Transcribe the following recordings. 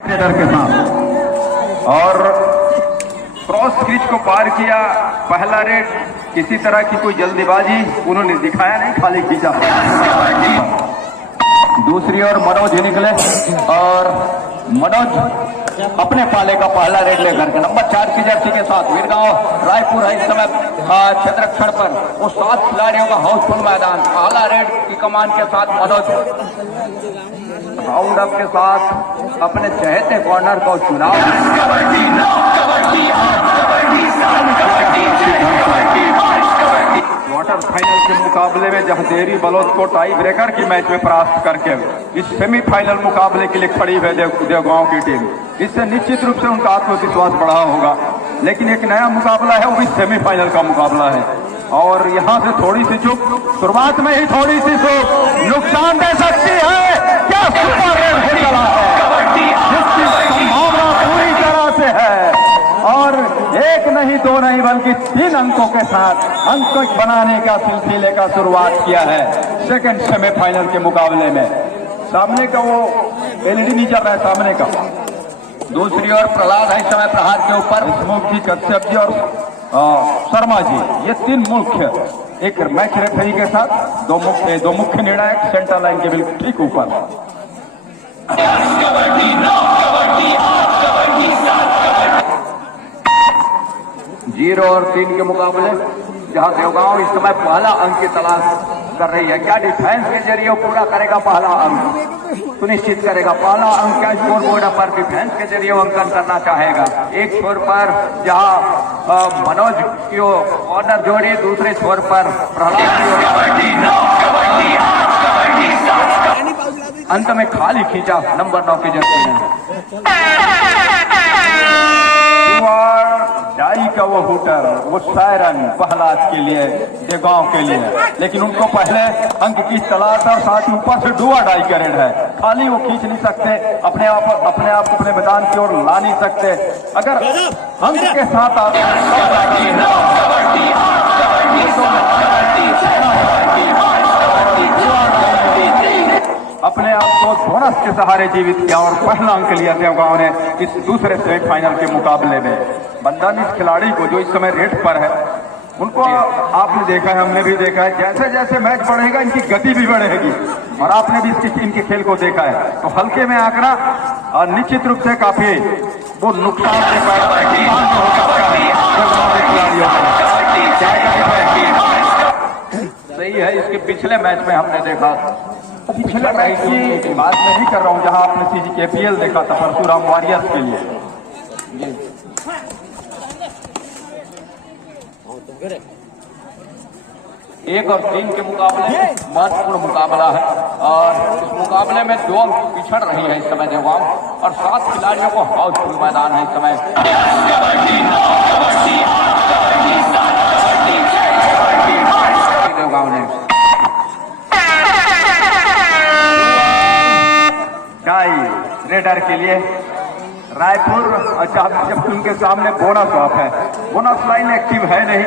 Raider के साथ और क्रॉस क्रीज को पार किया। पहला रेड, किसी तरह की कोई जल्दीबाजी उन्होंने दिखाया नहीं, खाली खींचा। दूसरी ओर मनोज ही निकले और मनोज अपने पाले का पहला रेड लेकर के नंबर 4 की जर्सी के साथ वीरगांव रायपुर है इस समय क्षेत्रक्षण पर। वो 7 खिलाड़ियों का हाउसफुल मैदान, पहला रेड की कमान के साथ मनोज राउंड अप के साथ अपने चहेते कॉर्नर को चुनाव। क्वार्टर फाइनल के मुकाबले में जहदेरी बलोच को टाई ब्रेकर की मैच में परास्त करके इस सेमीफाइनल मुकाबले के लिए खड़ी है देवगांव की टीम। इससे निश्चित रूप से उनका आत्मविश्वास बढ़ा होगा। लेकिन एक नया मुकाबला है, वो भी सेमीफाइनल का मुकाबला है और यहाँ से थोड़ी सी चूक, शुरुआत में ही थोड़ी सी चूक नुकसान दे सकती है। क्या सुपर रेड हो चला है, जिसकी संभावना पूरी तरह से है और एक नहीं दो नहीं बल्कि 3 अंकों के साथ अंक बनाने का सिलसिले का शुरुआत किया है सेकंड सेमीफाइनल के मुकाबले में। सामने का वो एलईडी नहीं चल रहा है सामने का। दूसरी ओर प्रहलाद है इस समय प्रहार के ऊपर, स्मोक जी, कश्यप जी और शर्मा जी, ये 3 मुख्य एक मैच रेफरी के साथ दो मुख्य निर्णायक सेंटर लाइन के बिल्कुल ठीक ऊपर। 0 और 3 के मुकाबले जहां देवगांव इस समय पहला अंक की तलाश कर रही है। क्या डिफेंस के जरिए पूरा करेगा पहला अंक, सुनिश्चित करेगा पहला अंक का स्कोर बोर्ड पर डिफेंस के जरिए अंकन करना चाहेगा। एक छोर पर जहां मनोज की ऑर्डर जोड़ी, दूसरे छोर पर प्रहलाद अंत में खाली खींचा नंबर 9 की जर्सी ने। डाई का वो हुटर, वो सायरन प्रहलाद के लिए, देवगांव के लिए, लेकिन उनको पहले अंक की तलाश और साथ ही ऊपर से डुआ डाई का रेड है। खाली वो खींच नहीं सकते, अपने आप अपने मैदान की ओर ला नहीं सकते। अगर अंक के साथ अपने आप को बोनस के सहारे जीवित किया और पहला अंक लिया देवगांव ने इस दूसरे सेमीफाइनल के मुकाबले में। बंदानी खिलाड़ी को जो इस समय रेट पर है, उनको आपने देखा है, हमने भी देखा है, जैसे जैसे मैच बढ़ेगा इनकी गति भी बढ़ेगी और आपने भी इनके खेल को देखा है। तो हल्के में आंकड़ा और निश्चित रूप से काफी वो नुकसान दे सही है। इसके पिछले मैच में हमने देखा, पिछले मैच की बात मैं नहीं कर रहा हूं जहां आपने CGKPL देखा था परशुराम वॉरियर्स के लिए। 1 और 3 के मुकाबले महत्वपूर्ण मुकाबला है और इस मुकाबले में 2 अंक पिछड़ रही है इस समय देवगांव और 7 खिलाड़ियों को हाउसफुल मैदान है इस समय। देवगांव ने रेडर के लिए रायपुर, अच्छा जब उनके सामने बोनस ऑफ है, बोनस लाइन एक्टिव है नहीं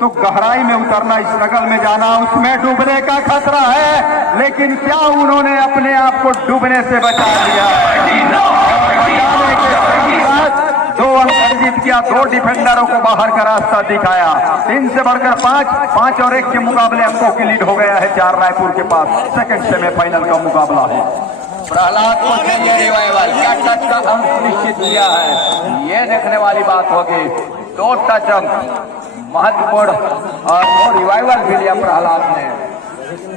तो गहराई में उतरना, स्ट्रगल में जाना, उसमें डूबने का खतरा है। लेकिन क्या उन्होंने अपने आप को डूबने से बचा लिया। 2 अंक अर्जित किया, 2 डिफेंडरों को बाहर का रास्ता दिखाया। 3 से बढ़कर 5 और 1 के मुकाबले अंकों की लीड हो गया है 4 रायपुर के पास। सेकंड सेमीफाइनल का मुकाबला है। प्रहलाद को चाहिए रिवाइवल, क्या टच का अंक निश्चित किया है, ये देखने वाली बात होगी। 2 टच अंक महत्वपूर्ण और वो रिवाइवल भी लिया प्रहलाद ने।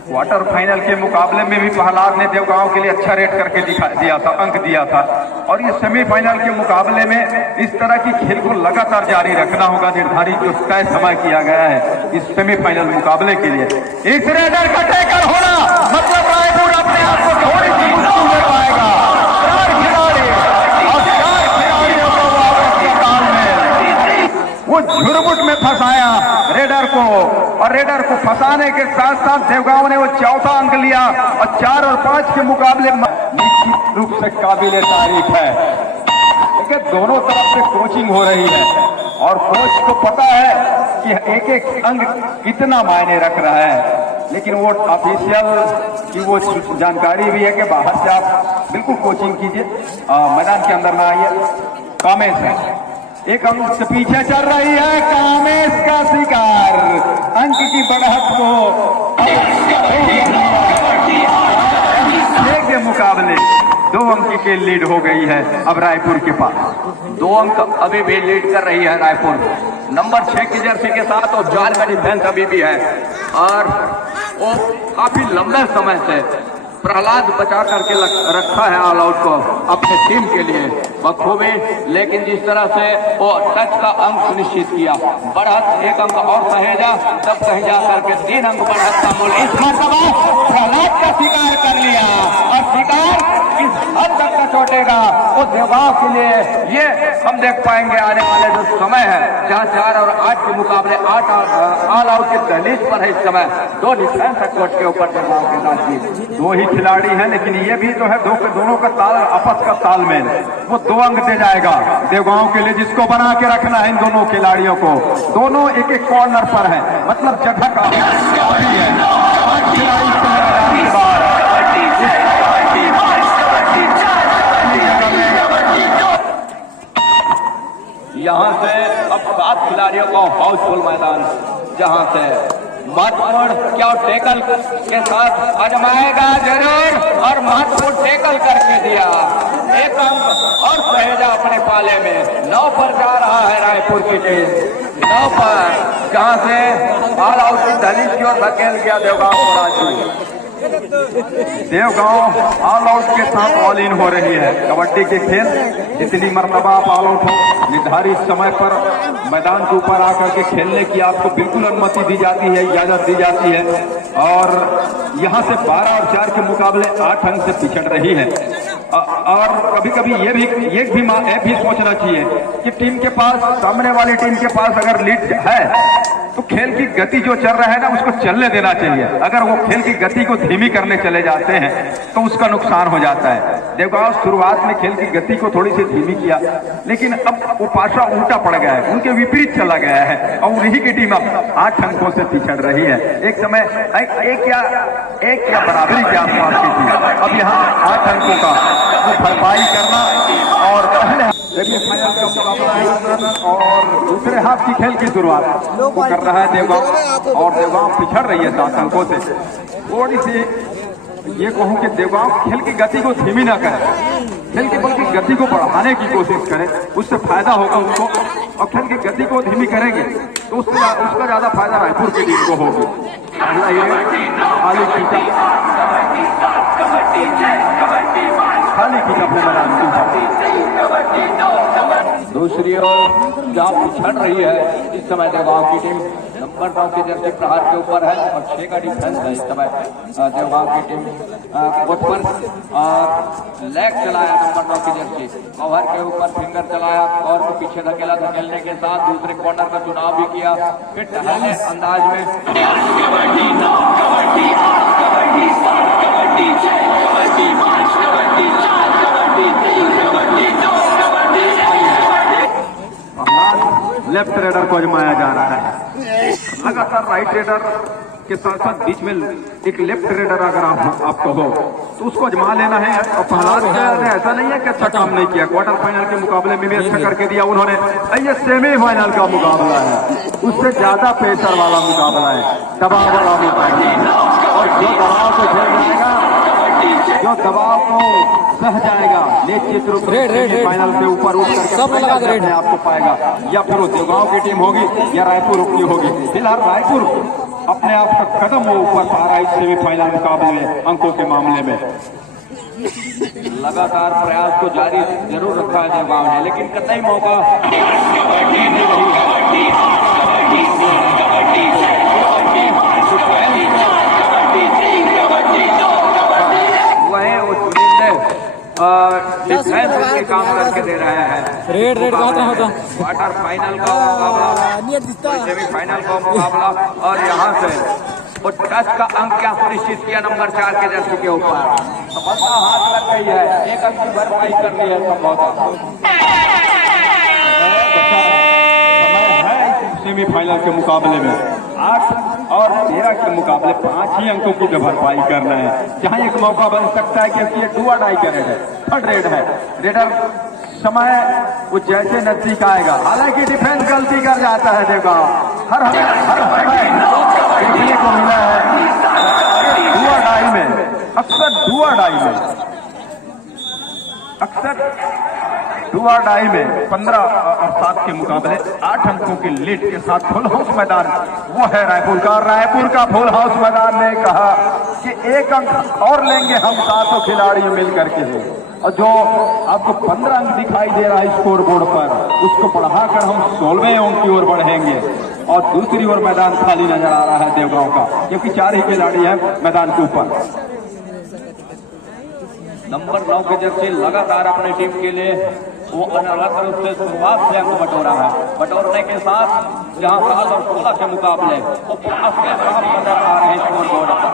क्वार्टर फाइनल के मुकाबले में भी प्रहलाद ने देवगांव के लिए अच्छा रेट करके दिया था, अंक दिया था और ये सेमीफाइनल के मुकाबले में इस तरह की खेल को लगातार जारी रखना होगा। निर्धारित जो तय समय किया गया है इस सेमीफाइनल मुकाबले के लिए, इस रेडर का टेकर होना मतलब रायपुर अपने आप को थोड़ी सी मुश्किल में पाएगा। 4 खिलाड़ी और 4 खिलाड़ियों को वापस के ताल में वो झुरमुट में फंसाया रेडर को और रेडर को फंसाने के साथ साथ देवगांव ने वो 4था अंक लिया और 4 और 5 के मुकाबले निश्चित रूप से काबिले तारीफ है। लेकिन दोनों तरफ से कोचिंग हो रही है और कोच को पता है कि एक अंक कितना मायने रख रहा है, लेकिन वो ऑफिशियल की वो जानकारी भी है कि बाहर से आप बिल्कुल कोचिंग कीजिए, मैदान के अंदर ना आइए। कामेश है, एक अंक से पीछे चल रही है, कामेश का शिकार अंक की बढ़त को के मुकाबले 2 अंक के लीड हो गई है अब रायपुर के पास। 2 अंक अभी भी लीड कर रही है रायपुर नंबर 6 की जर्सी के साथ, और जाल का डिफेंस अभी भी है, और वो काफी लंबे समय से प्रहलाद बचा करके रखा है ऑल आउट को अपने टीम के लिए बखूबी। लेकिन जिस तरह से वो टच का अंक सुनिश्चित किया, बढ़त 1 अंक और सहेजा, तब कहीं जा करके 3 अंक बढ़त का मूल्य इस मरतबा प्रहलाद का शिकार कर लिया, और शिकार इस हद तक का छोटेगा वो देवगांव के लिए। ये हम देख पाएंगे आने वाले जो समय है, जहाँ 4 और 8 के मुकाबले 8 ऑल आउट के दहलीज पर है इस समय। 2 डिफेंस कोर्ट के ऊपर देवगांव के साथ 2 ही खिलाड़ी हैं, लेकिन ये भी तो है दोनों का ताल, आपस का तालमेल, वो 2 अंक दे जाएगा देवगांव के लिए, जिसको बना के रखना है इन दोनों खिलाड़ियों को। दोनों एक एक कॉर्नर पर है, मतलब जगह का यहाँ से अब 7 खिलाड़ियों को हाउसफुल मैदान, जहाँ से महत्वपूर्ण क्या टेकल के साथ आजमाएगा जरूर, और महत्वपूर्ण टेकल करके दिया, 1 अंक और सहेजा अपने पाले में। 9 पर जा रहा है रायपुर की टीम, 9 पर, जहां से ऑल आउट की दहलीज की ओर धकेल गया देवगांव को राजू। देवगांव ऑल आउट के साथ ऑल इन हो रही है। कबड्डी के खेल जितनी मरतबा आप ऑल आउट हो, निर्धारित समय पर मैदान के ऊपर आकर के खेलने की आपको बिल्कुल अनुमति दी जाती है, इजाजत दी जाती है, और यहां से 12 और 4 के मुकाबले 8 अंक से पिछड़ रही है। और कभी कभी ये भी सोचना चाहिए कि टीम के पास, सामने वाली टीम के पास अगर लीड है तो खेल की गति जो चल रहा है ना, उसको चलने देना चाहिए। अगर वो खेल की गति को धीमी करने चले जाते हैं तो उसका नुकसान हो जाता है। देवगांव शुरुआत में खेल की गति को थोड़ी सी धीमी किया, लेकिन अब वो पासा उल्टा पड़ गया है, उनके विपरीत चला गया है, और उन्हीं की टीम अब 8 अंकों से पिछड़ रही है। एक समय एक या बराबरी के आसपास की थी, अब यहाँ 8 अंकों का भरपाई करना, और पहले सेमीफाइनल का मुकाबला है और दूसरे हाफ की खेल की शुरुआत वो कर रहा है देवगांव, और देवगांव पिछड़ रही है 7 अंकों से। थोड़ी सी ये कहूं कि देवगांव खेल की गति को धीमी ना करे, खेल की बल्कि गति को बढ़ाने की कोशिश करे, उससे फायदा होगा उसको, और खेल की गति को धीमी करेंगे तो उसका ज्यादा फायदा रायपुर की टीम को होगी। खाली खींचा अपने मैदान दूसरी ओर जहाँ पिछड़ रही है इस समय देवगांव की टीम, नंबर 9 की जर्सी प्रहार के ऊपर है, और 6 का डिफेंस है इस समय देवगांव की टीम। कोर्ट पर लेग चलाया नंबर 9 की जर्सी, कवर के ऊपर फिंगर चलाया, और को पीछे धकेला, धकेलने के साथ दूसरे कॉर्नर का चुनाव भी किया, फिर टहलने अंदाज में लेफ्ट रेडर को आजमाया जा रहा है। लगातार राइट रेडर के साथ साथ बीच में एक लेफ्ट रेडर अगर आपको हो तो उसको आजमा लेना है। और प्रहलाद ने ऐसा नहीं है कि अच्छा काम नहीं किया, क्वार्टर फाइनल के मुकाबले में भी अच्छा करके दिया उन्होंने। ये सेमीफाइनल का मुकाबला है, उससे ज्यादा प्रेशर वाला मुकाबला है, दबाव वाला मुकाबला है, और जो दबाव से खेल जाएगा, जो दबाव को सह जाएगा, निश्चित रूप से फाइनल से ऊपर उठ करके आपको पाएगा, या फिर वो देवगांव की टीम होगी या रायपुर की होगी। फिलहाल रायपुर अपने आप का कदम वो ऊपर पा रहा है इस सेमीफाइनल मुकाबले में अंकों के मामले में। लगातार प्रयास को जारी जरूर रखा है देवगांव ने, लेकिन कतई मौका नहीं रही है। वही वो डिफेंस के काम करके दे रहे हैं। रेड होता क्वार्टर फाइनल का मुकाबला, सेमीफाइनल का मुकाबला, और यहाँ से वो टच का अंक क्या सुनिश्चित किया नंबर 4 के जर्सी के ऊपर, समस्या हाथ लग गई है, 1 अंक की भरपाई कर ली है संभवतः। समय है सेमीफाइनल के मुकाबले में 8 और 13 के मुकाबले 5 ही अंकों की भरपाई करना है। जहां एक मौका बन सकता है कि ये डू और डाई का रेड है, थर्ड रेड है। रेडर समय वो जैसे नजदीक आएगा, हालांकि डिफेंस गलती कर जाता है। देखो हर समय देखने को मिला है डू और डाई में, अक्सर डू और डाई में, अक्सर डू और डाई में 15 और 7 के मुकाबले 8 अंकों की लीड के साथ फुल हाउस मैदान वो है रायपुर का। रायपुर का फुल हाउस मैदान ने कहा कि 1 अंक और लेंगे हम 7 खिलाड़ी मिलकर के, और जो आपको 15 अंक दिखाई दे रहा है स्कोर बोर्ड पर, उसको बढ़ाकर हम 16वें अंक की ओर बढ़ेंगे। और दूसरी ओर मैदान खाली नजर आ रहा है देवगांव का, क्योंकि 4 ही खिलाड़ी हैं मैदान के ऊपर। नंबर 9 के जर्सी लगातार अपनी टीम के लिए वो अनवरत रूप से शुरुआत से अंक बटोरा है। बटोरने के साथ जहां 7 और 16 के मुकाबले वो पास के साथ नजर आ रहे हैं स्कोर बोर्ड पर।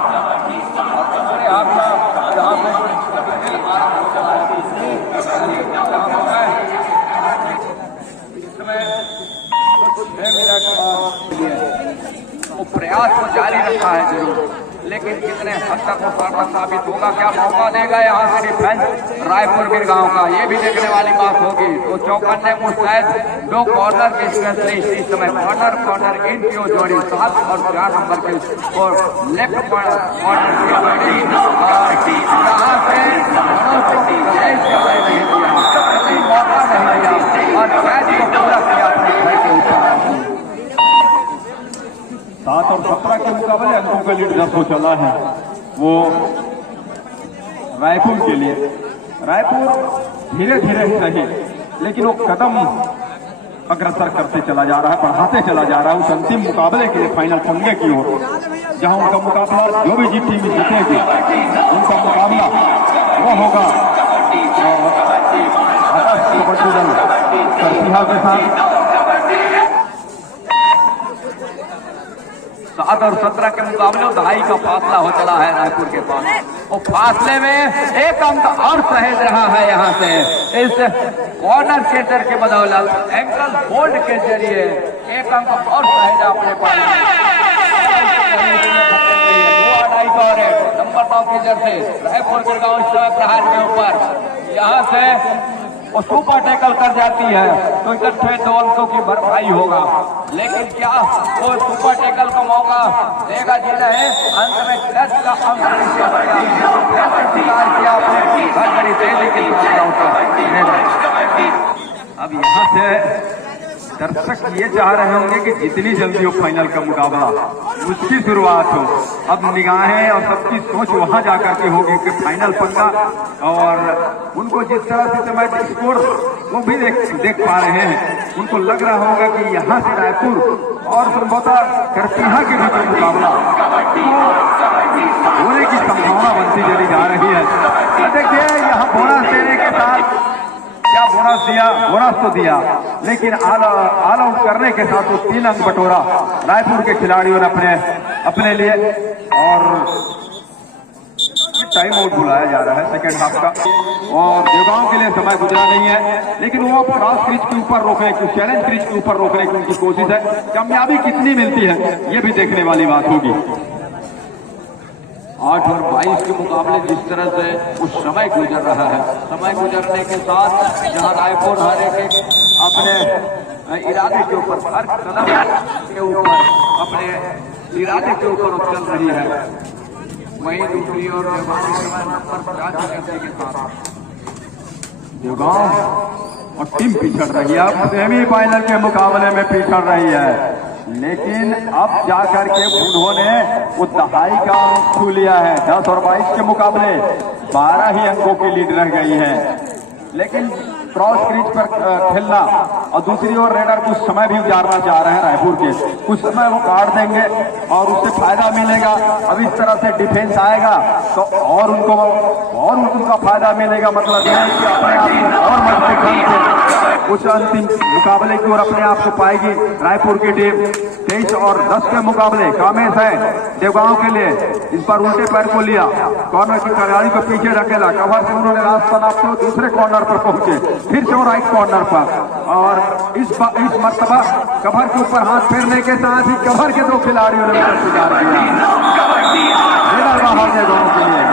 वो प्रयास को जारी रखा है जरूर, लेकिन कितने हद तक वो सार्थक साबित होगा, क्या मौका देगा यहाँ से डिफेंस रायपुर गिरगांव का, ये भी देखने वाली बात होगी। तो चौकन्ने मुस्तैद 2 कॉर्नर के स्पेशलिस्ट इस समय कॉर्नर इन की जोड़ी 7 और 4 नंबर के और लेफ्ट कॉर्नर की जोड़ी, यहाँ से मौका नहीं दिया और कैच को पूरा किया अपने घर के ऊपर। 7 और 17 के मुकाबले अंकों का लीड 10 हो चला है वो रायपुर के लिए। रायपुर धीरे धीरे ही सही, लेकिन वो कदम अग्रसर करते चला जा रहा है, बढ़ाते चला जा रहा है उस अंतिम मुकाबले के लिए, फाइनल पंगे की ओर, जहां उनका मुकाबला जो भी टीम जीतेगी उनका मुकाबला वो होगा कबड्डी दल करतिहा के साथ। 7 और 17 के मुकाबले 2.5 का फासला हो चला है रायपुर के पास। और फासले में 1 अंक और सहेज रहा है यहाँ से इस कॉर्नर सेटर के बदौलत एंकल होल्ड के जरिए 1 अंक और सहेजा अपने पास। नंबर 9 की जर्सी रायपुर गिरगांव इस समय प्रहार के ऊपर यहाँ से वो सुपर टैकल कर जाती है तो इकट्ठे 2 अंकों की भरपाई होगा। लेकिन क्या वो सुपर टैकल का मौका देगा जिन्हें अंत में क्लच का अंक किया अपने तेजी के अब यहाँ से दर्शक ये चाह रहे होंगे कि जितनी जल्दी हो फाइनल का मुकाबला उसकी शुरुआत हो। अब निगाहें और सबकी सोच वहां जाकर के होगी कि फाइनल पंगा, और उनको जिस तरह से सिस्टमैटिक स्कोर वो भी देख पा रहे हैं, उनको लग रहा होगा कि यहाँ से रायपुर और संभवतः करतिहा के बीच मुकाबला होने की संभावना बनती चली जा रही है। देखिए यहाँ बोनस देने के साथ क्या बोनस दिया, बोनस तो दिया, लेकिन ऑल आउट करने के साथ वो 3 अंक बटोरा रायपुर के खिलाड़ियों ने अपने लिए। और टाइम आउट बुलाया जा रहा है सेकेंड हाफ का, और देवगांव के लिए समय गुजरा नहीं है, लेकिन वो क्रॉस क्रीज के ऊपर रोकने की, चैलेंज क्रीज के ऊपर रोकने की उनकी कोशिश है। कामयाबी कितनी मिलती है ये भी देखने वाली बात होगी। 8 और 22 के मुकाबले जिस तरह से उस समय गुजर रहा है, समय गुजरने के साथ जहां रायपुर हर एक अपने इरादे के ऊपर, हर कदम के ऊपर अपने इरादे के ऊपर चल रही है, वहीं दूसरी ओर देवगांव और टीम पिछड़ रही है, अब सेमीफाइनल के मुकाबले में पिछड़ रही है, लेकिन अब जाकर के उन्होंने वो 2.5 का अंक छू लिया है। 10 और 22 के मुकाबले 12 ही अंकों की लीड रह गई है, लेकिन क्रॉस क्रीज पर खेलना और दूसरी ओर रेडर कुछ समय भी गुजारना चाह रहे हैं रायपुर के, कुछ समय वो काट देंगे और उससे फायदा मिलेगा। अब इस तरह से डिफेंस आएगा तो और उनका फायदा मिलेगा, मतलब ये है कि अपने आप और मजबूत ढंग से उस अंतिम मुकाबले की ओर अपने आप को पाएगी रायपुर की टीम। 23 और 10 के मुकाबले कामेश है देवगांव के लिए। इस पर उल्टे पैर को लिया, कॉर्नर की खिलाड़ी को पीछे ढकेला, कवर से उन्होंने रास्ता नापते हुए दूसरे कॉर्नर पर पहुंचे, फिर से वो राइट कॉर्नर पर, और इस मर्तबा कवर के ऊपर हाथ फेरने के साथ ही कवर के 2 खिलाड़ियों ने स्वीकार किया। बाहर के दोनों के लिए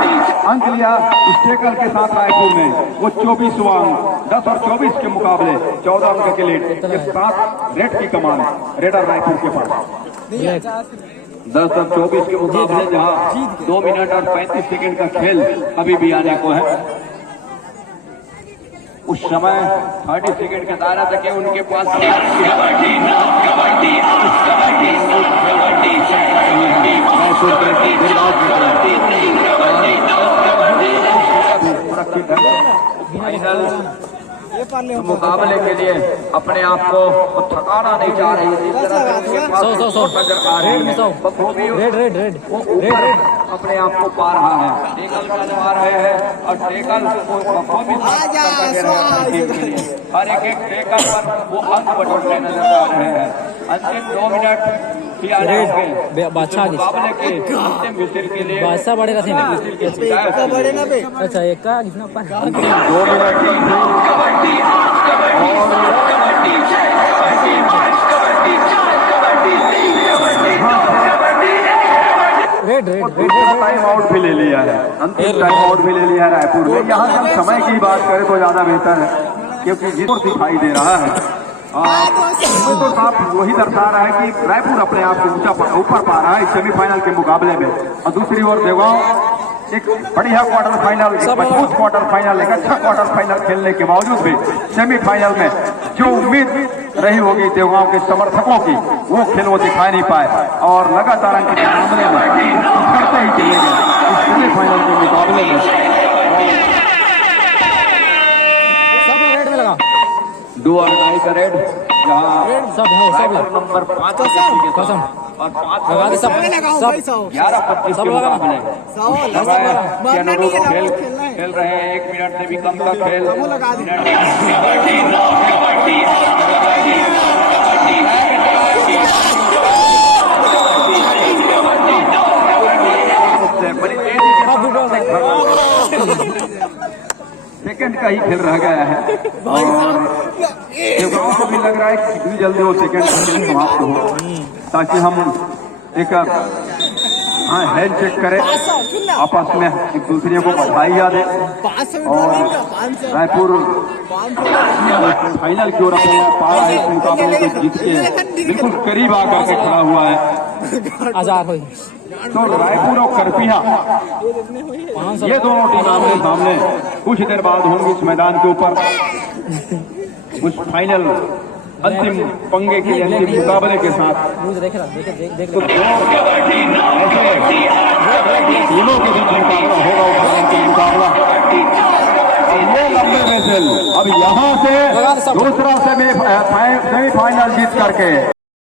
अंक लिया उस टेकल के साथ रायपुर ने। वो 24वां अंक, 10 और 24 के मुकाबले 14 अंक के लीड के साथ रेड की कमान रेडर रायपुर के पास। 10 और 24 के मुकाबले जहां 2 मिनट और 35 सेकंड का खेल अभी भी आने को है। उस समय 30 सेकंड का दायरा तक उनके पास फाइनल मुकाबले के लिए अपने आप को थकाना नहीं चाह रही है। अपने आप को पा रहा है, टेकल करवा रहे हैं और टेकल हर एक टेकल पर वो अंक बटोरते नजर आ रहे हैं। अंतिम 2 मिनट मुकाबले के अंतिम विषय के लिए बादशाह बड़े का अच्छा एक का 2 मिनट टाइम आउट भी ले लिया है, अंतिम टाइम आउट भी ले लिया है रायपुर ने। यहाँ से हम समय की बात करें तो ज्यादा बेहतर है, क्योंकि जिस दिखाई दे रहा है तो साफ वही दर्शा रहा है कि रायपुर अपने आप को ऊपर पा रहा है सेमीफाइनल के मुकाबले में। और दूसरी ओर देवगांव एक बढ़िया क्वार्टर फाइनल, एक मजबूत क्वार्टर फाइनल, एक अच्छा क्वार्टर फाइनल खेलने के बावजूद भी सेमीफाइनल में जो उम्मीद रही होगी देवगांव के समर्थकों की, वो खेल वो दिखाई नहीं पाए और लगातार अंक के मामले में उछलते ही चले गए इस सेमीफाइनल के मुकाबले में। सब रेड में लगा, डू और डाई का रेड जहाँ सब नंबर 5 कसम और 5 लगा दे सब 11-25 सब के लगा मुकाबले खेल रहे हैं। 1 मिनट से भी कम का खेल सेकंड का ही खेल रह गया है और देवगांव को भी लग रहा है कि कितनी जल्दी वो सेकंड का खेल समाप्त हो, ताकि हम एक हेल्थ चेक करें, आपस में एक दूसरे को बधाई दे और रायपुर फाइनल की ओर अपने पा रहा है। इस मुकाबले को जीत के बिल्कुल करीब आकर के खड़ा हुआ है। आजाद हुई तो रायपुर और करपिया ये दोनों टीम आमने सामने कुछ देर बाद होंगी इस मैदान के ऊपर उस फाइनल अंतिम पंगे के अंतिम मुकाबले के साथ। तो तीनों के बीच मुकाबला होगा, मुकाबला और ये लंबे में से अब यहाँ से दूसरा सेमीफाइनल जीत करके